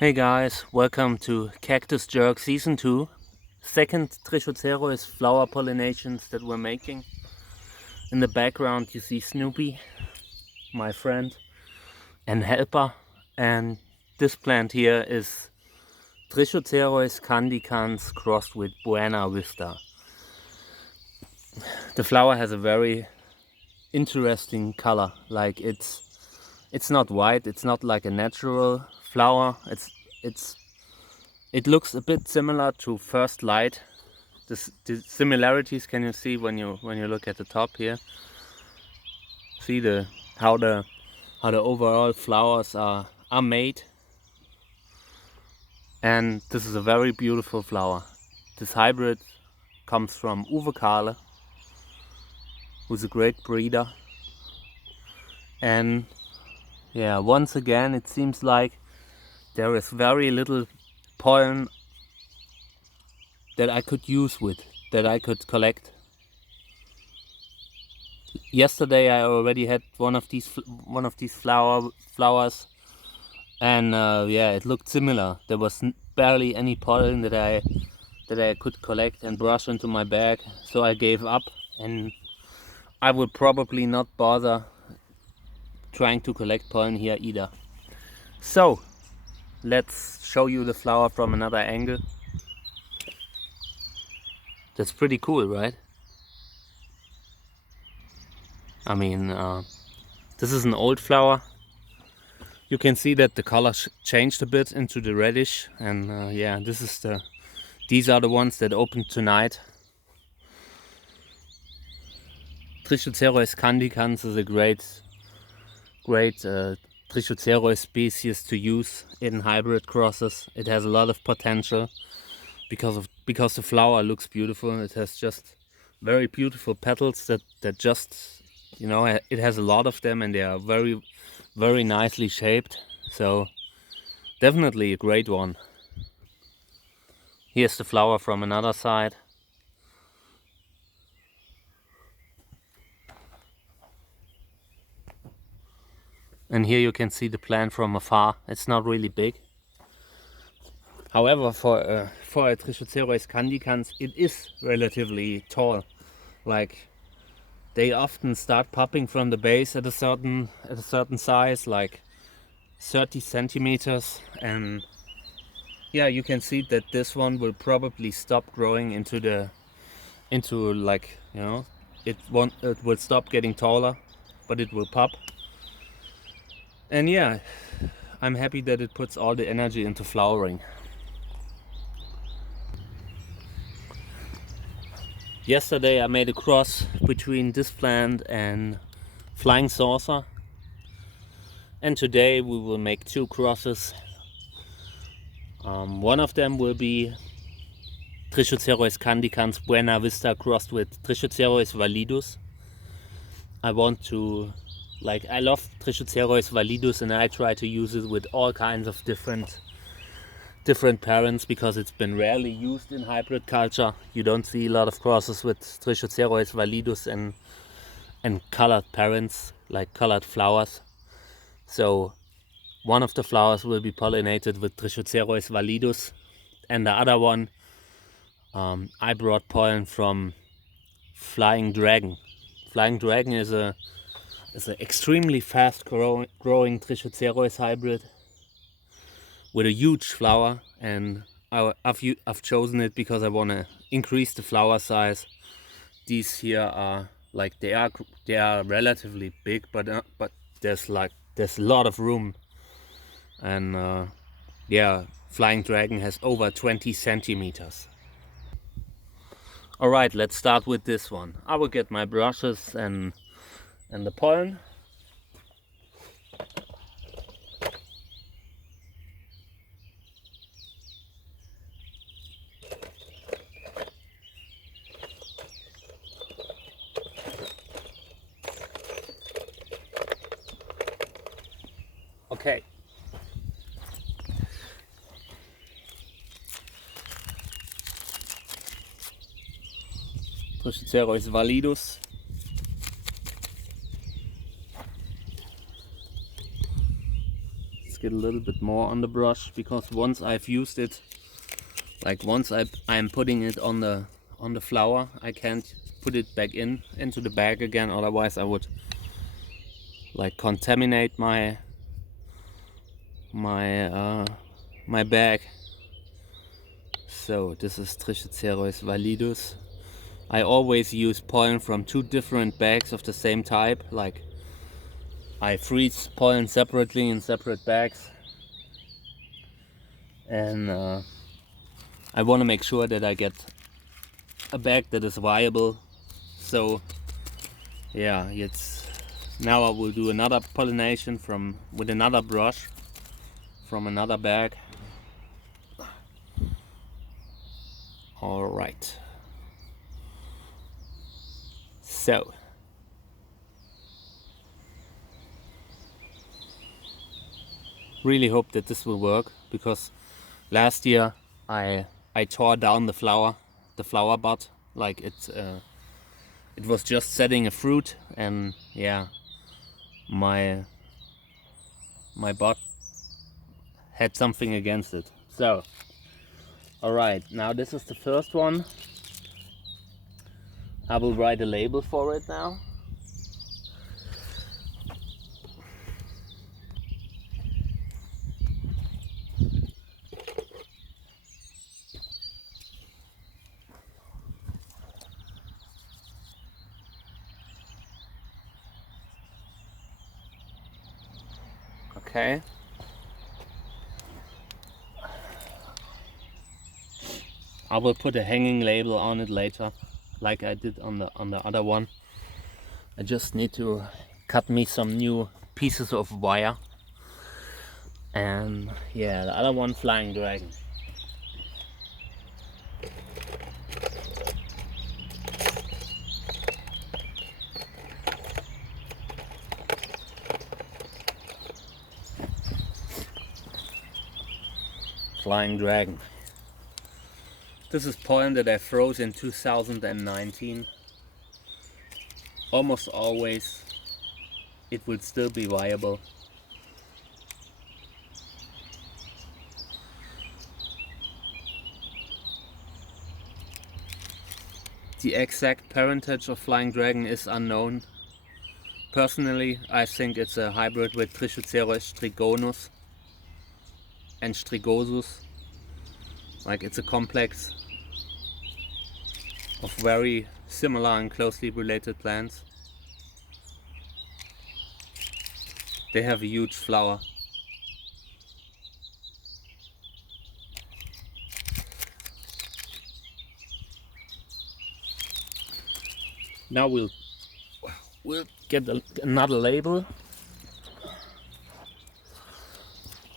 Hey guys, welcome to Cactus Jerk Season 2. Second Trichocereus flower pollinations that we're making. In the background you see Snoopy, my friend and helper. And this plant here is Trichocereus candicans crossed with Buena Vista. The flower has a very interesting color. Like it's not white, it's not like a natural flower. It looks a bit similar to First Light. The similarities can you see when you look at the top here. See how the overall flowers are made. And this is a very beautiful flower. This hybrid comes from Uwe Kahle, who's a great breeder. And yeah, once again it seems like there is very little pollen that I could use with, that I could collect. Yesterday I already had one of these flowers, and yeah, it looked similar. There was barely any pollen that I could collect and brush into my bag, so I gave up, and I would probably not bother trying to collect pollen here either. So let's show you the flower from another angle. That's pretty cool, right? I mean, this is an old flower. You can see that the color changed a bit into the reddish, and yeah, these are the ones that opened tonight. Trichocereus candicans is a great Trichocereus species to use in hybrid crosses. It has a lot of potential because the flower looks beautiful. It has just very beautiful petals that just, you know, it has a lot of them, and they are very, very nicely shaped. So definitely a great one. Here's the flower from another side. And here you can see the plant from afar. It's not really big. However, for a Trichocereus candicans, it is relatively tall. Like, they often start popping from the base at a certain size, like 30 centimeters. And yeah, you can see that this one will probably stop growing into like, you know, it will stop getting taller, but it will pop. And yeah, I'm happy that it puts all the energy into flowering. Yesterday I made a cross between this plant and flying saucer, and today we will make two crosses. One of them will be Trichocereus candicans Buena Vista crossed with Trichocereus validus. I love Trichocereus validus, and I try to use it with all kinds of different parents because it's been rarely used in hybrid culture. You don't see a lot of crosses with Trichocereus validus and colored parents, like colored flowers. So one of the flowers will be pollinated with Trichocereus validus, and the other one I brought pollen from Flying Dragon. Flying Dragon is an extremely fast growing Trichocereus hybrid with a huge flower, and I've chosen it because I want to increase the flower size. These here are like they are relatively big, but there's a lot of room, and yeah, Flying Dragon has over 20 centimeters. All right, let's start with this one. I will get my brushes and the pollen. Okay. Trichocereus validus. it a little bit more on the brush, because once I've used it, like once I'm putting it on the flower, I can't put it back into the bag again, otherwise I would like contaminate my bag. So this is Trichocereus validus. I always use pollen from 2 different bags of the same type. Like I freeze pollen separately in separate bags, and I want to make sure that I get a bag that is viable. So yeah, now I will do another pollination with another brush from another bag. All right. So really hope that this will work, because last year I tore down the flower bud. Like it was just setting a fruit, and yeah, my bud had something against it. So alright, now this is the first one. I will write a label for it now. Okay. I will put a hanging label on it later, like I did on the other one. I just need to cut me some new pieces of wire. And yeah, the other one, flying dragon. Flying dragon. This is pollen that I froze in 2019. Almost always it will still be viable. The exact parentage of flying dragon is unknown. Personally, I think it's a hybrid with Trichocereus strigonus and strigosus. Like it's a complex of very similar and closely related plants. They have a huge flower. Now we'll get another label.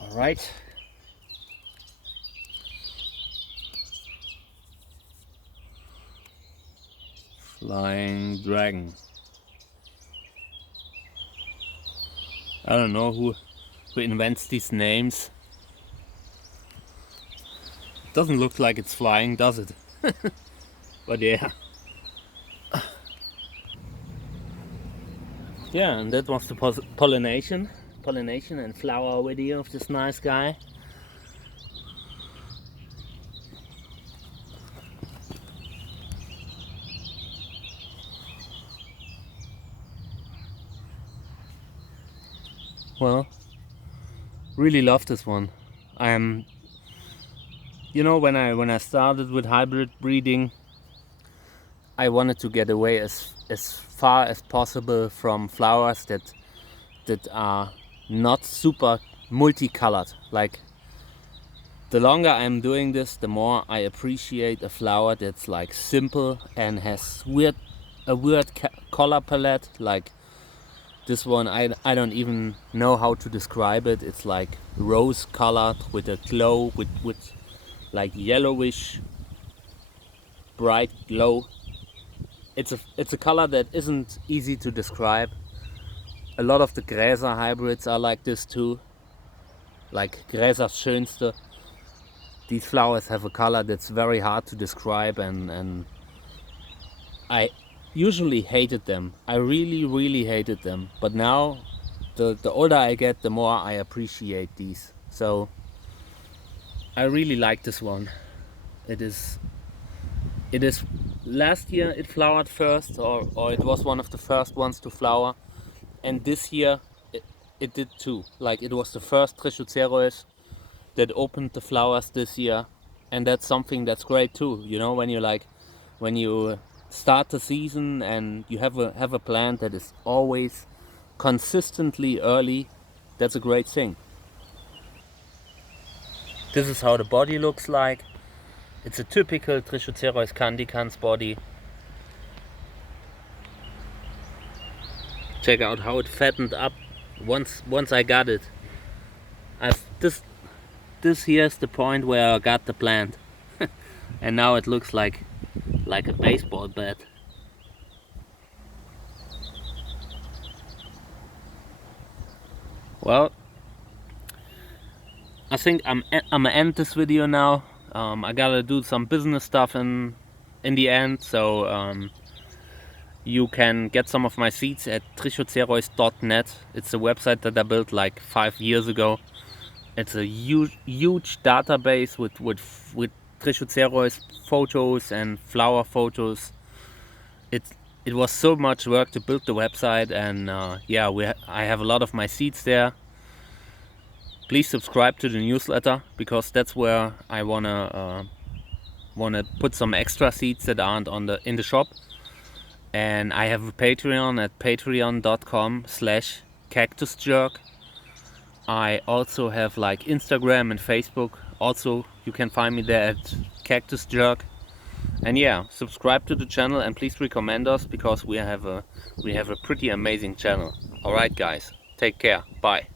All right. Flying dragon. I don't know who invents these names. Doesn't look like it's flying, does it? But yeah. Yeah, and that was the pollination and flower video of this nice guy. Well, really love this one. You know, when I started with hybrid breeding, I wanted to get away as far as possible from flowers that are not super multicolored. Like, the longer I'm doing this, the more I appreciate a flower that's like simple and has a weird color palette. Like this one, I don't even know how to describe it. It's like rose colored with a glow, with like yellowish bright glow. It's a color that isn't easy to describe. A lot of the Gräser hybrids are like this too. Like Gräsers Schönste. These flowers have a color that's very hard to describe, and I usually hated them. I really hated them. But now the older I get, the more I appreciate these. So I really like this one. It is last year it flowered first, or it was one of the first ones to flower, and this year it did too. Like, it was the first Trichocereus that opened the flowers this year, and that's something that's great too. You know, when you start the season and you have a plant that is always consistently early, that's a great thing. This is how the body looks like. It's a typical Trichocereus candicans body. Check out how it fattened up once I got it. This here's the point where I got the plant. And now it looks like a baseball bat. Well, I think I'm gonna end this video now. I gotta do some business stuff in the end, so you can get some of my seeds at trichocereus.net. It's a website that I built like 5 years ago. It's a huge database with Trichocereus photos and flower photos. It was so much work to build the website, and yeah, I have a lot of my seeds there. Please subscribe to the newsletter, because that's where I wanna put some extra seeds that aren't in the shop. And I have a Patreon at patreon.com/cactusjerk. I also have like Instagram and Facebook. Also, you can find me there at cactusjerk. And yeah, subscribe to the channel, and please recommend us, because we have a pretty amazing channel. Alright guys, take care, bye.